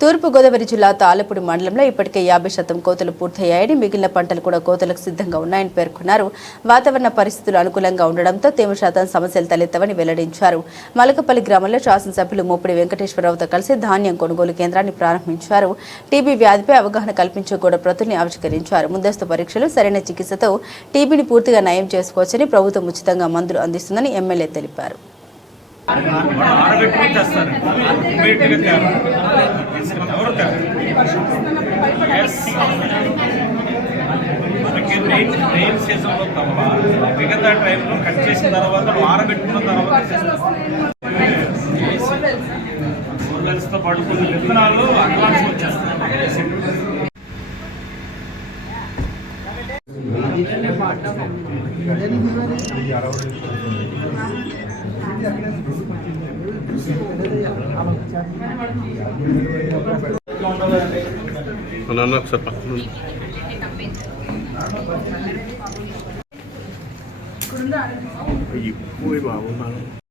తూర్పుగోదావరి జిల్లా తాళ్ళపూడి మండలంలో ఇప్పటికే 50% కోతలు పూర్తయ్యాయని, మిగిలిన పంటలు కూడా కోతలకు సిద్ధంగా ఉన్నాయని పేర్కొన్నారు. వాతావరణ పరిస్థితులు అనుకూలంగా ఉండడంతో తేమ శాతం సమస్యలు తలెత్తవని వెల్లడించారు. మలకపల్లి గ్రామంలో శాసనసభ్యులు మోపిడి వెంకటేశ్వరరావుతో కలిసి ధాన్యం కొనుగోలు కేంద్రాన్ని ప్రారంభించారు. టీబీ వ్యాధిపై అవగాహన కల్పించే గోడప్రతుల్ని ఆవిష్కరించారు. ముందస్తు పరీక్షలు, సరైన చికిత్సతో టీబీని పూర్తిగా నయం చేసుకోవచ్చని, ప్రభుత్వం ఉచితంగా మందులు అందిస్తుందని ఎమ్మెల్యే తెలిపారు. రెయిన్ సీజన్లో తప్ప మిగతా టైంలో కట్ చేసిన తర్వాత ఆరబెట్టుకున్న తర్వాత కూరగాయలతో పాటు కొన్ని విత్తనాలు అడ్వాన్స్ వచ్చేస్తాయి.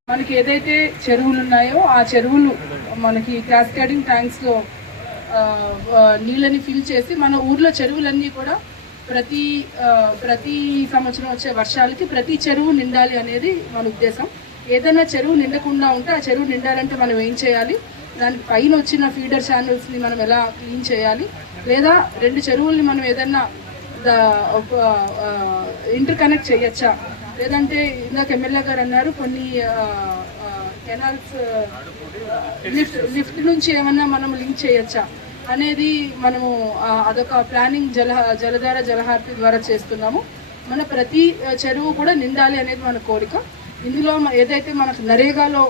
మనకి ఏదైతే చెరువులు ఉన్నాయో ఆ చెరువులు మనకి క్యాస్కేడింగ్ ట్యాంక్స్ లో నీళ్ళని ఫిల్ చేసి మన ఊర్లో చెరువులన్నీ కూడా ప్రతి సంవత్సరం వచ్చే వర్షాలకి ప్రతి చెరువు నిండాలి అనేది మన ఉద్దేశం. ఏదైనా చెరువు నిండకుండా ఉంటే ఆ చెరువు నిండాలంటే మనం ఏం చేయాలి, దానికి పైన వచ్చిన ఫీడర్ ఛానల్స్ని మనం ఎలా క్లీన్ చేయాలి, లేదా 2 చెరువుల్ని మనం ఏదైనా ఇంటర్ కనెక్ట్ చేయొచ్చా, లేదంటే ఇందాక ఎమ్మెల్యే గారు అన్నారు కొన్ని కెనాల్స్ లిఫ్ట్ నుంచి ఏమన్నా మనం లింక్ చేయొచ్చా అనేది మనము అదొక ప్లానింగ్ జలధార జలహారతి ద్వారా చేస్తున్నాము. మన ప్రతి చెరువు కూడా నిండాలి అనేది మన కోరిక. ఇందులో ఏదైతే మనకు నరేగాలో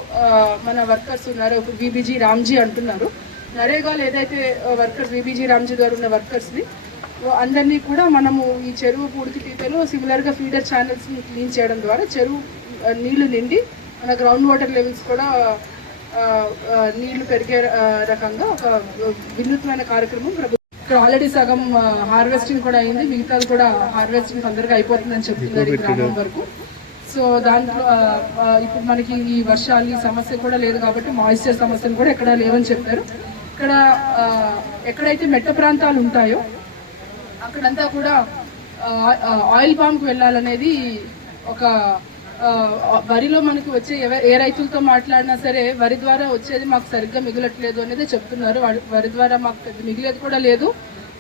మన వర్కర్స్ ఉన్నారో, విబిజీ రామ్జీ అంటున్నారు, నరేగాలో ఏదైతే వర్కర్స్ విబిజీ రామ్జీ ద్వారా ఉన్న వర్కర్స్ని అందరినీ కూడా మనము ఈ చెరువు పూడికి తీతలో సిమిలర్గా ఫీడర్ ఛానల్స్ని క్లీన్ చేయడం ద్వారా చెరువు నీళ్లు నిండి మన గ్రౌండ్ వాటర్ లెవెల్స్ కూడా నీళ్లు పెరిగే రకంగా ఒక వినూత్నమైన కార్యక్రమం ఇక్కడ ఆల్రెడీ సగం హార్వెస్టింగ్ కూడా అయింది, మిగతాది కూడా హార్వెస్టింగ్ తొందరగా అయిపోతుందని చెప్తున్నారు ఈ గ్రామం వరకు. సో దాంట్లో ఇప్పుడు మనకి ఈ వర్షాలు ఈ సమస్య కూడా లేదు కాబట్టి మాయిశ్చర్ సమస్యలు కూడా ఎక్కడా లేవని చెప్పారు. ఇక్కడ ఎక్కడైతే మెట్ట ప్రాంతాలు ఉంటాయో అక్కడంతా కూడా ఆయిల్ పామ్కి వెళ్ళాలనేది ఒక వరిలో మనకి వచ్చే ఏ రైతులతో మాట్లాడినా సరే వరి ద్వారా వచ్చేది మాకు సరిగ్గా మిగలట్లేదు అనేది చెప్తున్నారు. వరి ద్వారా మాకు పెద్ద మిగిలేదు కూడా లేదు,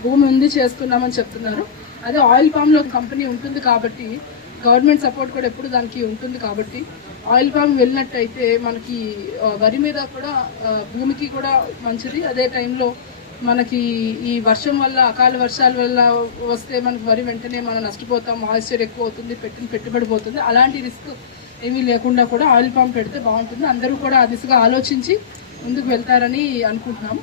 భూమి ఉంది చేస్తున్నామని చెప్తున్నారు. అదే ఆయిల్ పామ్లో కంపెనీ ఉంటుంది కాబట్టి గవర్నమెంట్ సపోర్ట్ కూడా ఎప్పుడు దానికి ఉంటుంది కాబట్టి ఆయిల్ పామ్ వెళ్ళినట్టయితే మనకి వరి మీద కూడా భూమికి కూడా మంచిది. అదే టైంలో మనకి ఈ వర్షం వల్ల అకాల వర్షాల వల్ల వస్తే మనకు వరి వెంటనే మనం నష్టపోతాం, మాయిశ్చర్ ఎక్కువ అవుతుంది, పెట్టుబడి పోతుంది. అలాంటి రిస్క్ ఏమీ లేకుండా కూడా ఆయిల్ పామ్ పెడితే బాగుంటుంది. అందరూ కూడా ఆ దిశగా ఆలోచించి ముందుకు వెళ్తారని అనుకుంటున్నాము.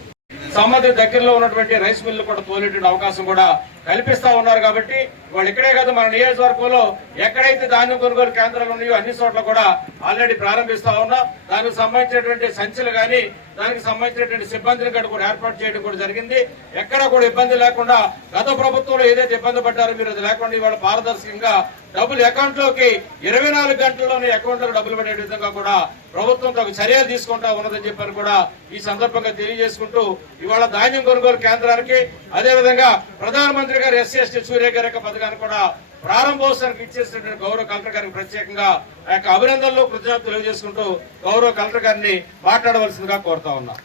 సంబంధిత దగ్గరలో ఉన్నటువంటి రైస్ మిల్లు కూడా తోలేటువంటి అవకాశం కూడా కల్పిస్తా ఉన్నారు. కాబట్టి వాళ్ళు ఇక్కడే కాదు, మన నియోజకవర్గంలో ఎక్కడైతే ధాన్యం కొనుగోలు కేంద్రాలు ఉన్నాయో అన్ని చోట్ల కూడా ఆల్రెడీ ప్రారంభిస్తా ఉన్నాం. దానికి సంబంధించినటువంటి సంచులు కానీ దానికి సంబంధించినటువంటి సిబ్బందిని కూడా ఏర్పాటు చేయడం కూడా జరిగింది. ఎక్కడ కూడా ఇబ్బంది లేకుండా గత ప్రభుత్వంలో ఏదైతే ఇబ్బంది పడ్డారో మీరు అది లేకుండా ఇవాళ పారదర్శకంగా డబ్బులు అకౌంట్ లోకి 24 గంటల్లోనే అకౌంట్ లోకి డబ్బులు పడే విధంగా కూడా ప్రభుత్వంతో చర్యలు తీసుకుంటా ఉన్నదని చెప్పని కూడా ఈ సందర్భంగా తెలియజేసుకుంటూ ఇవాళ ధాన్యం కొనుగోలు కేంద్రానికి అదేవిధంగా ప్రధానమంత్రి గారు SC/ST సూర్యగారిక పథకాన్ని కూడా ప్రారంభోత్సవానికి ఇచ్చేసినటువంటి గౌరవ కలెక్టర్ గారికి ప్రత్యేకంగా ఆ యొక్క అభినందనలు కృతజ్ఞతలు తెలియజేసుకుంటూ గౌరవ కలెక్టర్ గారిని మాట్లాడవలసిందిగా కోరుతా ఉన్నా.